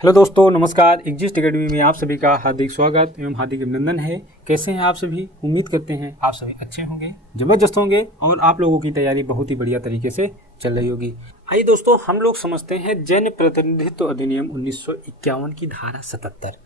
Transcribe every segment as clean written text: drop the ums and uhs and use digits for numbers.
Hello दोस्तों, नमस्कार। Exist academy में आप सभी का हार्दिक स्वागत एवं हार्दिक अभिनंदन है। कैसे हैं आप सभी? उम्मीद करते हैं आप सभी अच्छे होंगे, जबरदस्त होंगे और आप लोगों की तैयारी बहुत ही बढ़िया तरीके से चल रही होगी। आइए दोस्तों, हम लोग समझते हैं जन प्रतिनिधित्व अधिनियम 1951 की धारा 77।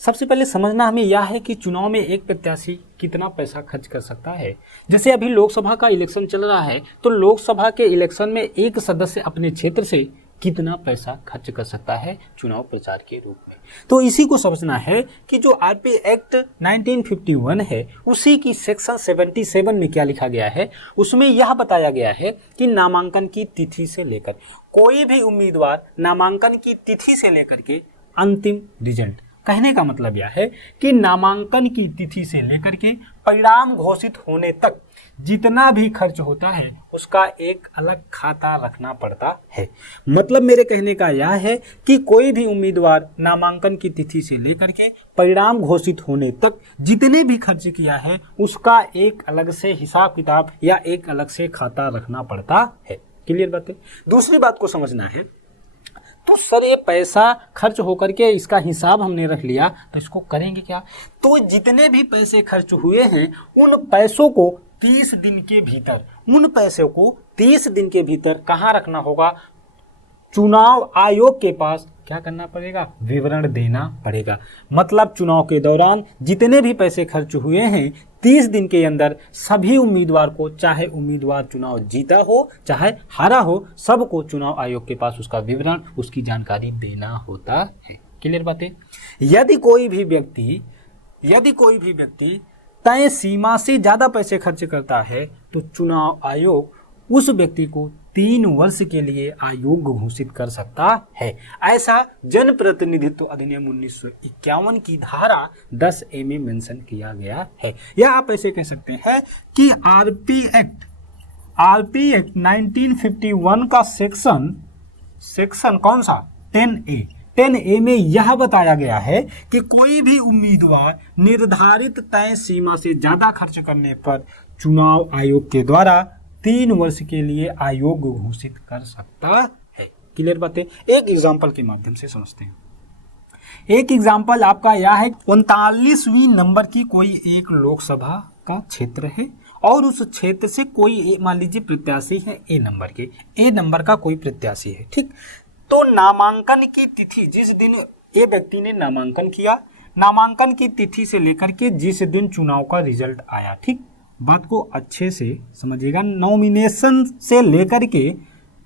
सबसे पहले समझना हमें यह है कि चुनाव में एक प्रत्याशी कितना पैसा खर्च कर सकता है। जैसे अभी लोकसभा का इलेक्शन चल रहा है, तो लोकसभा के इलेक्शन में एक सदस्य अपने क्षेत्र से कितना पैसा खर्च कर सकता है चुनाव प्रचार के रूप में। तो इसी को समझना है कि जो आरपी एक्ट 1951 है, उसी की सेक्शन 77 में क्या लिखा गया है। उसमें यह बताया गया है कि नामांकन की तिथि से लेकर कोई भी उम्मीदवार नामांकन की तिथि से लेकर के अंतिम रिजल्ट, कहने का मतलब यह है कि नामांकन की तिथि से लेकर के परिणाम घोषित होने तक जितना भी खर्च होता है उसका एक अलग खाता रखना पड़ता है। मतलब मेरे कहने का यह है कि कोई भी उम्मीदवार नामांकन की तिथि से लेकर के परिणाम घोषित होने तक जितने भी खर्च किया है उसका एक अलग से हिसाब किताब या एक अलग से खाता रखना पड़ता है। क्लियर बात है? दूसरी बात को समझना है, तो सर ये पैसा खर्च होकर के इसका हिसाब हमने रख लिया, तो इसको करेंगे क्या? तो जितने भी पैसे खर्च हुए हैं उन पैसों को 30 दिन के भीतर, उन पैसों को 30 दिन के भीतर कहाँ रखना होगा? चुनाव आयोग के पास क्या करना पड़ेगा? विवरण देना पड़ेगा। मतलब चुनाव के दौरान जितने भी पैसे खर्च हुए हैं 30 दिन के अंदर सभी उम्मीदवार को, चाहे उम्मीदवार चुनाव जीता हो चाहे हारा हो, सबको चुनाव आयोग के पास उसका विवरण, उसकी जानकारी देना होता है। क्लियर बातें? यदि कोई भी व्यक्ति तय सीमा से ज्यादा पैसे खर्च करता है तो चुनाव आयोग उस व्यक्ति को 3 वर्ष के लिए अयोग्य घोषित कर सकता है। ऐसा जन प्रतिनिधित्व अधिनियम 1951 की धारा 10A में मेंशन किया गया है। या आप ऐसे कह सकते हैं कि आरपी एक्ट 1951 का सेक्शन कौन सा? 10A में यह बताया गया है कि कोई भी उम्मीदवार निर्धारित तय सीमा से ज्यादा खर्च करने पर चुनाव आयोग के द्वारा 3 वर्ष के लिए अयोग्य घोषित कर सकता है। क्लियर बात है? एक एग्जांपल के माध्यम से समझते हैं। एक एग्जांपल आपका यह है, 39वीं नंबर की कोई एक लोकसभा का क्षेत्र है और उस क्षेत्र से कोई मान लीजिए प्रत्याशी है ए नंबर का कोई प्रत्याशी है। ठीक, तो नामांकन की तिथि जिस दिन ए व्यक्ति ने नामांकन किया, नामांकन की तिथि से लेकर के जिस दिन चुनाव का रिजल्ट आया, ठीक, बात को अच्छे से समझिएगा, नॉमिनेशन से लेकर के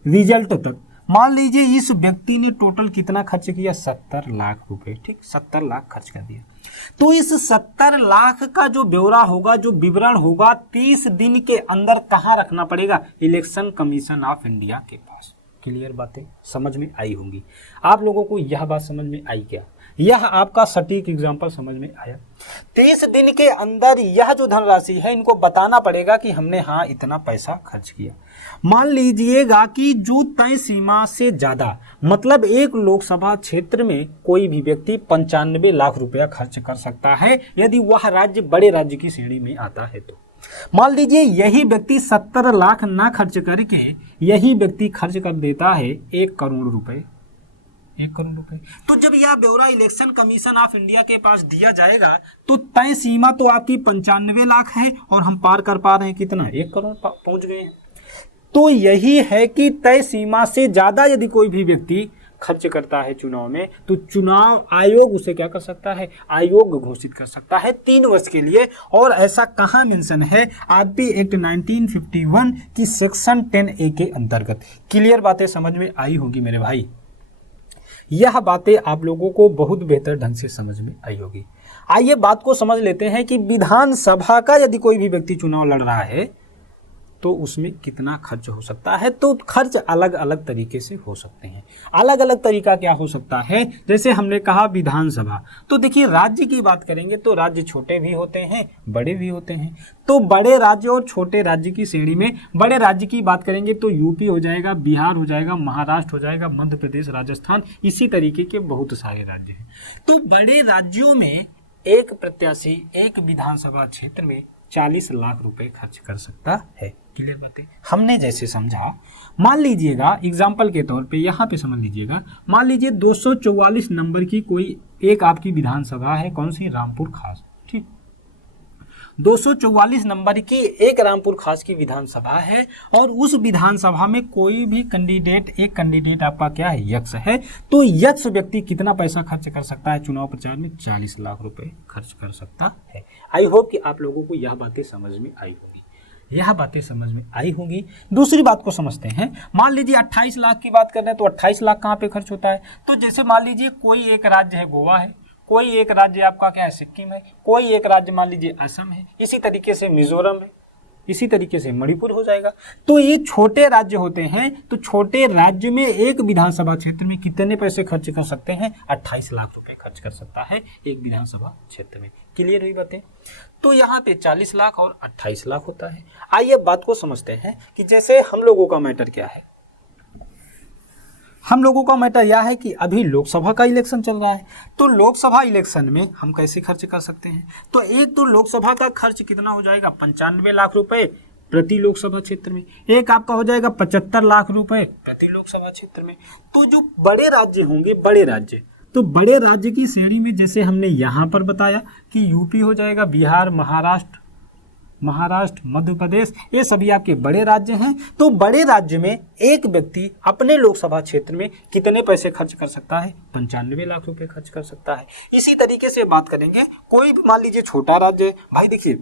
रिजल्ट तक मान लीजिए इस व्यक्ति ने टोटल कितना खर्च किया? 70 लाख रुपए। ठीक, 70 लाख खर्च कर दिया। तो इस 70 लाख का जो ब्यौरा होगा, जो विवरण होगा, 30 दिन के अंदर कहाँ रखना पड़ेगा? इलेक्शन कमीशन ऑफ इंडिया के पास। क्लियर बातें समझ में आई होंगी? आप लोगों को यह बात समझ में आई क्या? यह आपका सटीक एग्जांपल समझ में आया? 30 दिन के अंदर यह जो धनराशि है इनको बताना पड़ेगा कि हमने हाँ इतना पैसा खर्च किया। मान लीजिएगा कि जो तय सीमा से ज्यादा, मतलब एक लोकसभा क्षेत्र में कोई भी व्यक्ति 95 लाख रुपया खर्च कर सकता है यदि वह राज्य बड़े राज्य की श्रेणी में आता है। तो मान लीजिए यही व्यक्ति 70 लाख ना खर्च करके यही व्यक्ति खर्च कर देता है 1 करोड़ रुपए। तो जब यह ब्यौरा इलेक्शन कमीशन ऑफ इंडिया के पास दिया जाएगा तो तय सीमा तो आपकी 95 लाख है और हम पार कर पा रहे हैं कितना? 1 करोड़ पहुंच गए हैं। तो यही है कि तय सीमा से ज्यादा यदि कोई भी व्यक्ति खर्च करता है चुनाव में तो चुनाव आयोग उसे क्या कर सकता है? अयोग्य घोषित कर सकता है 3 वर्ष के लिए। और ऐसा कहां मेंशन है? आरपी एक्ट 1951 की सेक्शन 10A के अंतर्गत। क्लियर बातें समझ में आई होगी मेरे भाई? यह बातें आप लोगों को बहुत बेहतर ढंग से समझ में आई होगी। आइए बात को समझ लेते हैं कि विधानसभा का यदि कोई भी व्यक्ति चुनाव लड़ रहा है तो उसमें कितना खर्च हो सकता है। तो खर्च अलग अलग तरीके से हो सकते हैं। अलग अलग तरीका क्या हो सकता है? जैसे हमने कहा विधानसभा, तो देखिए राज्य की बात करेंगे तो राज्य छोटे भी होते हैं बड़े भी होते हैं। तो बड़े राज्य और छोटे राज्य की श्रेणी में बड़े राज्य की बात करेंगे तो यूपी हो जाएगा, बिहार हो जाएगा, महाराष्ट्र हो जाएगा, मध्य प्रदेश, राजस्थान, इसी तरीके के बहुत सारे राज्य हैं। तो बड़े राज्यों में एक प्रत्याशी एक विधानसभा क्षेत्र में 40 लाख रुपए खर्च कर सकता है। क्लियर बातें? हमने जैसे समझा, मान लीजिएगा एग्जाम्पल के तौर पे यहाँ पे समझ लीजिएगा, मान लीजिए 244 नंबर की कोई एक आपकी विधानसभा है, कौन सी? रामपुर खास। ठीक, 244 नंबर की एक रामपुर खास की विधानसभा है और उस विधानसभा में कोई भी कैंडिडेट, एक कैंडिडेट आपका क्या है? यक्ष है। तो यक्ष व्यक्ति कितना पैसा खर्च कर सकता है चुनाव प्रचार में? 40 लाख रुपए खर्च कर सकता है। आई होप कि आप लोगों को यह बातें समझ में आई होंगी, यह बातें समझ में आई होंगी। दूसरी बात को समझते हैं। मान लीजिए 28 लाख की बात कर रहे हैं, तो 28 लाख कहाँ पे खर्च होता है? तो जैसे मान लीजिए कोई एक राज्य है गोवा है, कोई एक राज्य आपका क्या है? सिक्किम है, कोई एक राज्य मान लीजिए असम है, इसी तरीके से मिजोरम है, इसी तरीके से मणिपुर हो जाएगा। तो ये छोटे राज्य होते हैं, तो छोटे राज्य में एक विधानसभा क्षेत्र में कितने पैसे खर्च कर सकते हैं? 28 लाख रुपए खर्च कर सकता है एक विधानसभा क्षेत्र में। क्लियर हुई बातें? तो यहाँ पे 40 लाख और 28 लाख होता है। आइए बात को समझते हैं कि जैसे हम लोगों का मैटर क्या है। हम लोगों का मैटर यह है कि अभी लोकसभा का इलेक्शन चल रहा है, तो लोकसभा इलेक्शन में हम कैसे खर्च कर सकते हैं? तो एक तो लोकसभा का खर्च कितना हो जाएगा? 95 लाख रुपए प्रति लोकसभा क्षेत्र में। एक आपका हो जाएगा 75 लाख रुपए प्रति लोकसभा क्षेत्र में। तो जो बड़े राज्य होंगे, बड़े राज्य, तो बड़े राज्य की श्रेणी में जैसे हमने यहाँ पर बताया कि यूपी हो जाएगा, बिहार, महाराष्ट्र, मध्य प्रदेश, ये सभी आपके बड़े राज्य हैं। तो बड़े राज्य में एक व्यक्ति अपने लोकसभा क्षेत्र में कितने पैसे खर्च कर सकता है? 95 लाख रुपए खर्च कर सकता है। इसी तरीके से बात करेंगे, कोई भी मान लीजिए छोटा राज्य है, भाई देखिए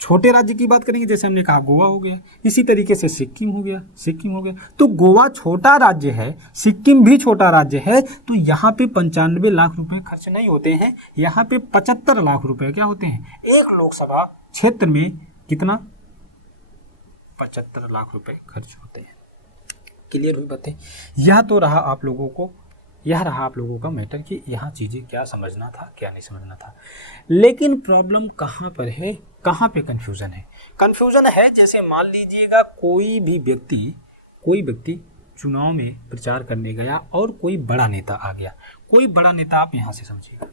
छोटे राज्य की बात करेंगे, जैसे हमने कहा गोवा हो गया, इसी तरीके से सिक्किम हो गया। तो गोवा छोटा राज्य है, सिक्किम भी छोटा राज्य है, तो यहाँ पे 95 लाख रुपए खर्च नहीं होते हैं, यहाँ पे 75 लाख रुपए क्या होते हैं? एक लोकसभा क्षेत्र में कितना? 75 लाख रुपए खर्च होते हैं। क्लियर हुई बातें? यह तो रहा आप लोगों को, यह रहा आप लोगों का मैटर कि यहाँ चीज़ें क्या समझना था, क्या नहीं समझना था। लेकिन प्रॉब्लम कहाँ पर है, कहाँ पे कंफ्यूजन है? कंफ्यूजन है जैसे मान लीजिएगा कोई व्यक्ति चुनाव में प्रचार करने गया और कोई बड़ा नेता आ गया। कोई बड़ा नेता, आप यहाँ से समझिएगा,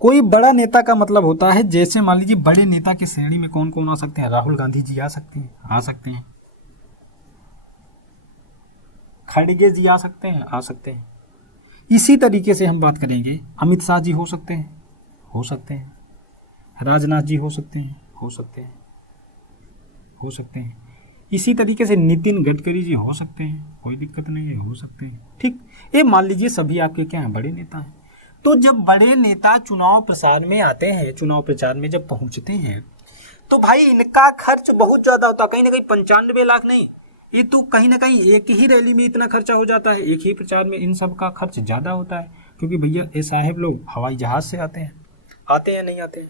कोई बड़ा नेता का मतलब होता है जैसे मान लीजिए बड़े नेता की श्रेणी में कौन कौन आ सकते हैं? राहुल गांधी जी आ सकते हैं, खड़गे जी आ सकते हैं। इसी तरीके से हम बात करेंगे, अमित शाह जी हो सकते हैं, राजनाथ जी हो सकते हैं। इसी तरीके से नितिन गडकरी जी हो सकते हैं, कोई दिक्कत नहीं है, हो सकते हैं। ठीक, ये मान लीजिए सभी आपके क्या हैं? बड़े नेता हैं। तो जब बड़े नेता चुनाव प्रचार में आते हैं, चुनाव प्रचार में जब पहुंचते हैं, तो भाई इनका खर्च बहुत ज्यादा होता है। कहीं ना कहीं 95 लाख नहीं, ये तो कहीं ना कहीं एक ही रैली में इतना खर्चा हो जाता है, एक ही प्रचार में इन सब का खर्च ज्यादा होता है, क्योंकि भैया ये साहेब लोग हवाई जहाज से आते हैं नहीं आते हैं।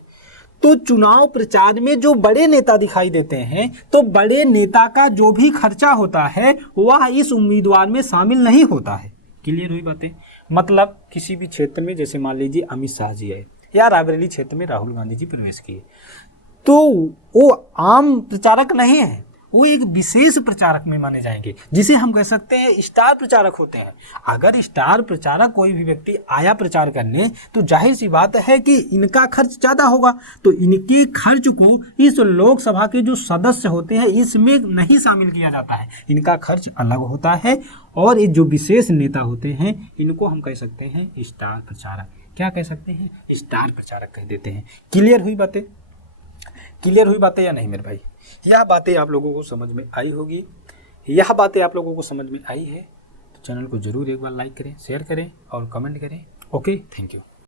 तो चुनाव प्रचार में जो बड़े नेता दिखाई देते हैं, तो बड़े नेता का जो भी खर्चा होता है वह इस उम्मीदवार में शामिल नहीं होता है। क्लियर हुई बातें? मतलब किसी भी क्षेत्र में जैसे मान लीजिए अमित शाह जी है या रायबरेली क्षेत्र में राहुल गांधी जी प्रवेश किए, तो वो आम प्रचारक नहीं है, वो एक विशेष प्रचारक में माने जाएंगे, जिसे हम कह सकते हैं स्टार प्रचारक होते हैं। अगर स्टार प्रचारक कोई भी व्यक्ति आया प्रचार करने, तो जाहिर सी बात है कि इनका खर्च ज्यादा होगा, तो इनके खर्च को इस लोकसभा के जो सदस्य होते हैं इसमें नहीं शामिल किया जाता है, इनका खर्च अलग होता है। और ये जो विशेष नेता होते हैं इनको हम कह सकते हैं स्टार प्रचारक। क्या कह सकते हैं? स्टार प्रचारक कह देते हैं। क्लियर हुई बातें? क्लियर हुई बातें या नहीं मेरे भाई? यह बातें आप लोगों को समझ में आई होगी। यह बातें आप लोगों को समझ में आई है तो चैनल को जरूर एक बार लाइक करें, शेयर करें और कमेंट करें। Okay, thank you.